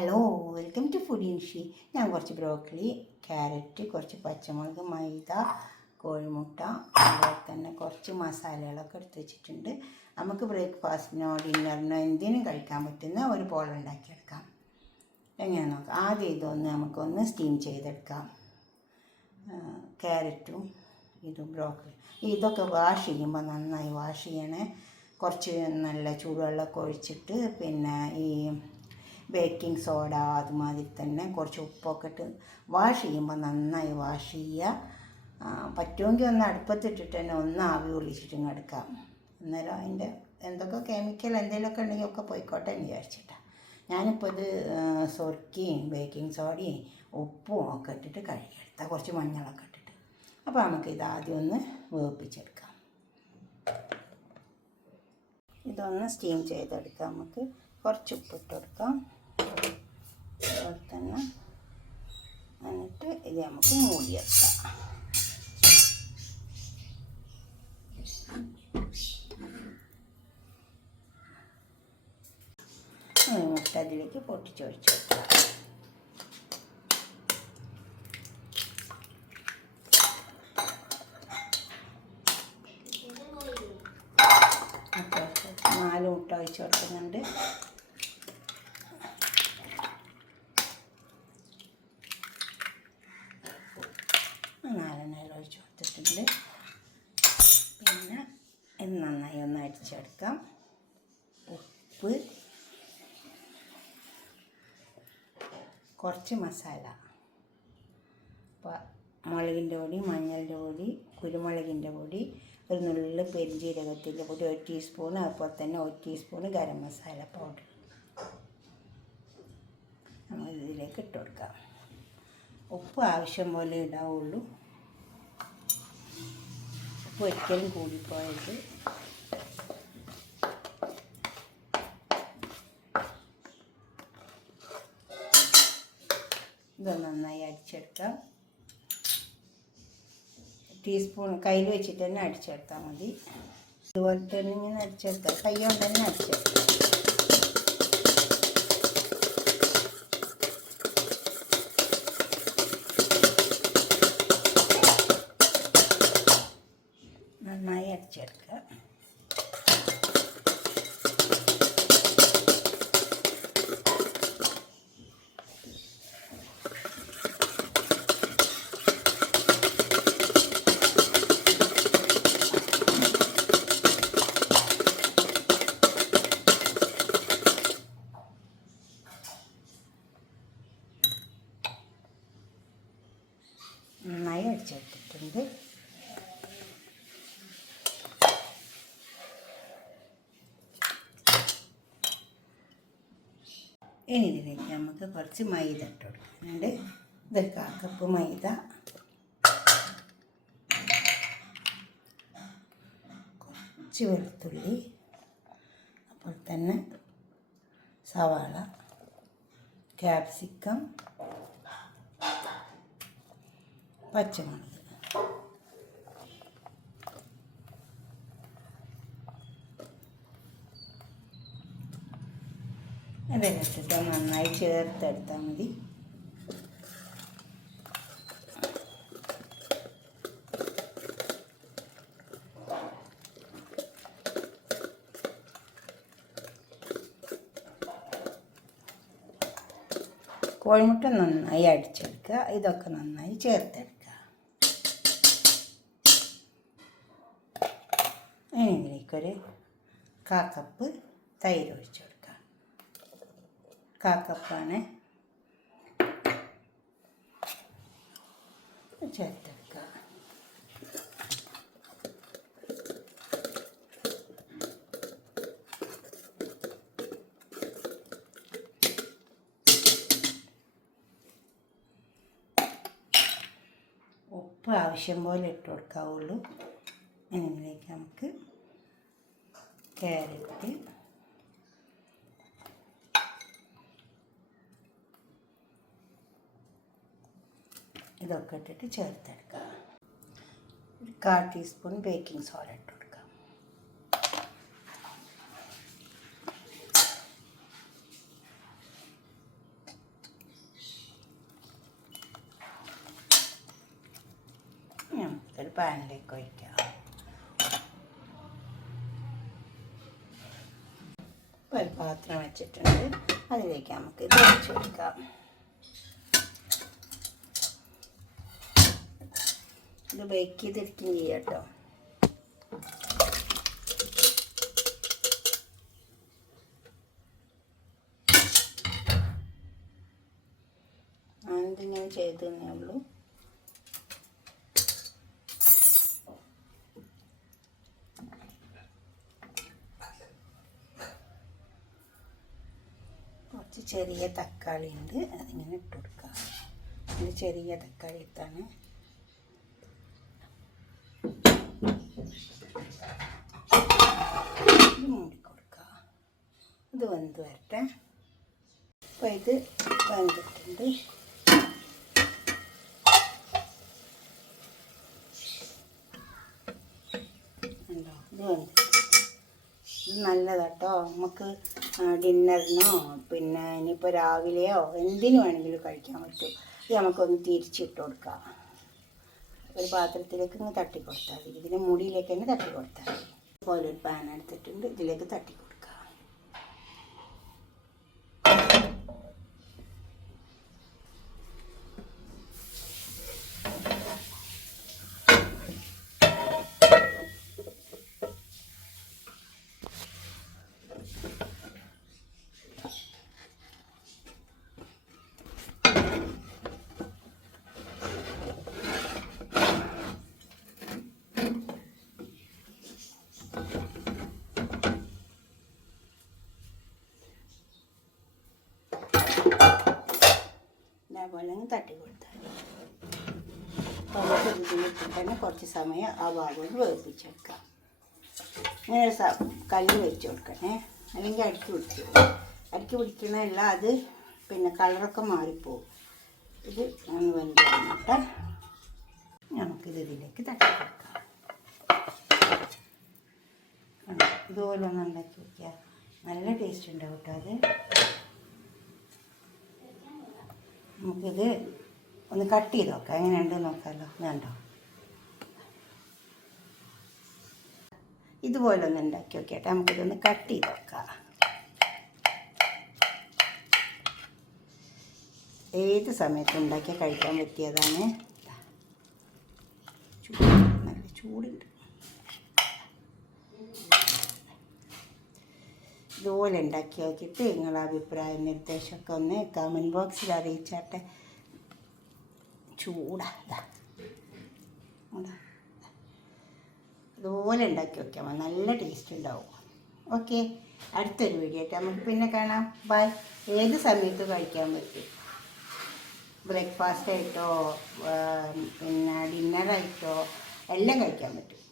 Hello, welcome to food ഇൻഷി. ഞാൻ കുറച്ച് ബ്രോക്കലി, ക്യാരറ്റ്, കുറച്ച് പച്ചമുളക്, മൈദ, കോഴിമുട്ട, അതുപോലെ തന്നെ കുറച്ച് മസാലകളൊക്കെ എടുത്ത് വെച്ചിട്ടുണ്ട്. നമുക്ക് ബ്രേക്ക്ഫാസ്റ്റിനോ ഡിന്നറിനോ എന്തിനും കഴിക്കാൻ പറ്റുന്ന ഒരു ബോൾ ഉണ്ടാക്കിയെടുക്കാം. എങ്ങനെ നോക്കാം. ആദ്യം ഇതൊന്ന് നമുക്കൊന്ന് സ്റ്റീം ചെയ്തെടുക്കാം. ക്യാരറ്റും ഇതും ബ്രോക്കലി ഇതൊക്കെ വാഷ് ചെയ്യുമ്പോൾ നന്നായി വാഷ് ചെയ്യണേ. കുറച്ച് നല്ല ചൂടുവെള്ളമൊക്കെ ഒഴിച്ചിട്ട് പിന്നെ ഈ ബേക്കിംഗ് സോഡ അതുമാതിരി തന്നെ കുറച്ച് ഉപ്പൊക്കെ ഇട്ട് വാഷ് ചെയ്യുമ്പോൾ നന്നായി വാഷ് ചെയ്യുക. പറ്റുമെങ്കിൽ ഒന്ന് അടുപ്പത്തിട്ടിട്ട് തന്നെ ഒന്ന് ആവി കൊള്ളിച്ചിട്ടും എടുക്കാം. അന്നേരം അതിൻ്റെ എന്തൊക്കെ കെമിക്കൽ എന്തെങ്കിലുമൊക്കെ ഉണ്ടെങ്കിൽ ഒക്കെ പോയിക്കോട്ടെ എന്ന് വിചാരിച്ചിട്ടാണ്. ഞാനിപ്പോൾ ഇത് സൊർക്കയും ബേക്കിംഗ് സോഡയും ഉപ്പും ഒക്കെ ഇട്ടിട്ട് കഴുകിയെടുത്താൽ കുറച്ച് മഞ്ഞളൊക്കെ ഇട്ടിട്ട്. അപ്പോൾ നമുക്കിത് ആദ്യം ഒന്ന് വേവിപ്പിച്ചെടുക്കാം. ഇതൊന്ന് സ്റ്റീം ചെയ്തെടുക്കാം. നമുക്ക് കുറച്ച് ഉപ്പിട്ട് കൊടുക്കാം. അതുപോലെ തന്നെ എന്നിട്ട് ഇത് നമുക്ക് മൂടിയെടുക്കാം. മുട്ട അതിലേക്ക് പൊട്ടിച്ചൊഴിച്ച് വെക്കാം. നാല് മുട്ട ഒഴിച്ച് കൊടുക്കുന്നുണ്ട്. നാലെണ്ണയിൽ ഒഴിച്ച് കൊടുത്തിട്ടുണ്ട്. പിന്നെ ഇത് നന്നായി ഒന്ന് അടിച്ചെടുക്കാം. ഉപ്പ്, കുറച്ച് മസാല, മുളകിൻ്റെ പൊടി, മഞ്ഞളിൻ്റെ പൊടി, കുരുമുളകിൻ്റെ പൊടി, ഒരു നുള്ളിൽ പെരുംജീരകത്തിൻ്റെ പൊടി 1 ടീസ്പൂൺ, അതുപോലെ തന്നെ 1 ടീസ്പൂൺ ഗരം മസാല പൗഡർ നമ്മൾ ഇതിലേക്ക് ഇട്ട് കൊടുക്കാം. ഉപ്പ് ആവശ്യം പോലെ ഇടാവുള്ളൂ. ഉപ്പ് ഒരിക്കലും കൂടിപ്പോയത്. ഇത് നന്നായി അടിച്ചെടുക്കാം. ടീസ്പൂൺ കയ്യിൽ വെച്ചിട്ട് തന്നെ അടിച്ചെടുത്താൽ മതി. ഇതുപോലെ തന്നെ ഇങ്ങനെ അടിച്ചെടുത്താൽ കൈ കൊണ്ട് തന്നെ അടിച്ചെടുക്കാം. നന്നായി അടിച്ചെടുക്കുക. നന്നായി അടിച്ചെടുത്തിട്ടുണ്ട്. ഇനി ഇതിലേക്ക് നമുക്ക് കുറച്ച് മൈദ ഇട്ട് കൊടുക്കുന്നുണ്ട്. ഇത് 1/4 കപ്പ് മൈദ, കുറച്ച് വെളുത്തുള്ളി, അപ്പോൾ തന്നെ സവാള, ക്യാപ്സിക്കം, പച്ചമുളക്, അതെല്ലാം ഇട്ടിട്ട് നന്നായി ചേർത്തെടുത്താൽ മതി. കോഴിമുട്ട നന്നായി അടിച്ചെടുക്കുക. ഇതൊക്കെ നന്നായി ചേർത്തെടുക്കുക. ഇനി ഇതിലേക്കൊരു 1/4 കപ്പ് തൈര് ഒഴിച്ചു കൊടുക്കുക. 1/4 കപ്പാണ് ചേർത്തെടുക്കുക. ഉപ്പ് ആവശ്യം പോലെ ഇട്ട് കൊടുക്കാവുള്ളൂ. ഇതിലേക്ക് നമുക്ക് ക്യാരറ്റ്, ഇതൊക്കെ ഇട്ടിട്ട് ചേർത്തെടുക്കുക. 1/4 ടീസ്പൂൺ ബേക്കിംഗ് സോഡ ഇട്ട് കൊടുക്കാം. പാനിലേക്ക് ഒഴിക്കാം. ഒരു പാത്രം വെച്ചിട്ടുണ്ട്, അതിലേക്ക് നമുക്ക് ഇത് ഒഴിച്ച് കൊടുക്കാം. ഇത് ബേക്ക് ചെയ്തിരിക്കുകയും ചെയ്യാം കേട്ടോ. ഞാൻ ചെയ്തേ ഉള്ളൂ. കുറച്ച് ചെറിയ തക്കാളി ഉണ്ട്, അതിങ്ങനെ ഇട്ട് കൊടുക്കാം. ഇത് ചെറിയ തക്കാളി ഇട്ടാണ്. ഇത് മൂടി കൊടുക്കുക. ഇത് വെന്ത് വരട്ടെ. അപ്പോൾ ഇത് വെന്തിട്ടുണ്ട്. ഇത് നല്ലതാട്ടോ. നമുക്ക് ഡിന്നറിനോ പിന്നെ ഇനിയിപ്പോൾ രാവിലെയോ എന്തിനു വേണമെങ്കിലും കഴിക്കാൻ പറ്റും. ഇത് നമുക്കൊന്ന് തിരിച്ചിട്ട് കൊടുക്കാം. ഒരു പാത്രത്തിലേക്ക് ഇങ്ങ് തട്ടി കൊടുത്താൽ മതി. ഇതിൻ്റെ മുടിയിലേക്ക് തന്നെ തട്ടി കൊടുത്താൽ മതി. അതുപോലെ ഒരു പാൻ എടുത്തിട്ടുണ്ട്, ഇതിലേക്ക് തട്ടി കൊടുക്കാം. അതേപോലെ തട്ടി കൊടുത്താൽ നമുക്ക് ഇതിലിട്ട് തന്നെ കുറച്ച് സമയം ആ ഭാഗം വേവിപ്പിച്ചെടുക്കാം. ഇങ്ങനെ കല്ല് വെച്ച് കൊടുക്കണേ, അല്ലെങ്കിൽ അടുക്കി പിടിക്കും. അടുക്കി പിടിക്കണമല്ല, അത് പിന്നെ കളറൊക്കെ മാറിപ്പോവും. ഇത് ഒന്ന് വെന്ത് കഴിഞ്ഞിട്ട് നമുക്കിത് ഇതിലേക്ക് തട്ടി കൊടുക്കാം. ഇതുപോലെ ഒന്ന് ഉണ്ടാക്കി വയ്ക്കുക. നല്ല ടേസ്റ്റ് ഉണ്ടാവും കേട്ടോ. അത് നമുക്കിത് ഒന്ന് കട്ട് ചെയ്ത് നോക്കാം, എങ്ങനെയുണ്ട് നോക്കാമല്ലോ. വേണ്ടോ, ഇതുപോലെ ഒന്ന് ഉണ്ടാക്കി നോക്കിയിട്ട് നമുക്കിതൊന്ന് കട്ട് ചെയ്ത് നോക്കാം. ഏത് സമയത്ത് ഉണ്ടാക്കിയാൽ കഴിക്കാൻ പറ്റിയതാണ്. നല്ല ചൂടുണ്ട്. ഇതുപോലെ ഉണ്ടാക്കി നോക്കിയിട്ട് നിങ്ങളുടെ അഭിപ്രായ നിർദ്ദേശമൊക്കെ ഒന്ന് കമൻറ്റ് ബോക്സിൽ അറിയിച്ചാട്ടെ. ചൂടാ ഇതുപോലെ ഉണ്ടാക്കി നോക്കിയാൽ മതി, നല്ല ടേസ്റ്റ് ഉണ്ടാവും. ഓക്കെ, അടുത്തൊരു വീഡിയോ ആയിട്ട് നമുക്ക് പിന്നെ കാണാം. ബൈ. ഏത് സമയത്ത് കഴിക്കാൻ പറ്റും. ബ്രേക്ക്ഫാസ്റ്റ് ആയിട്ടോ പിന്നെ ഡിന്നറായിട്ടോ എല്ലാം കഴിക്കാൻ പറ്റും.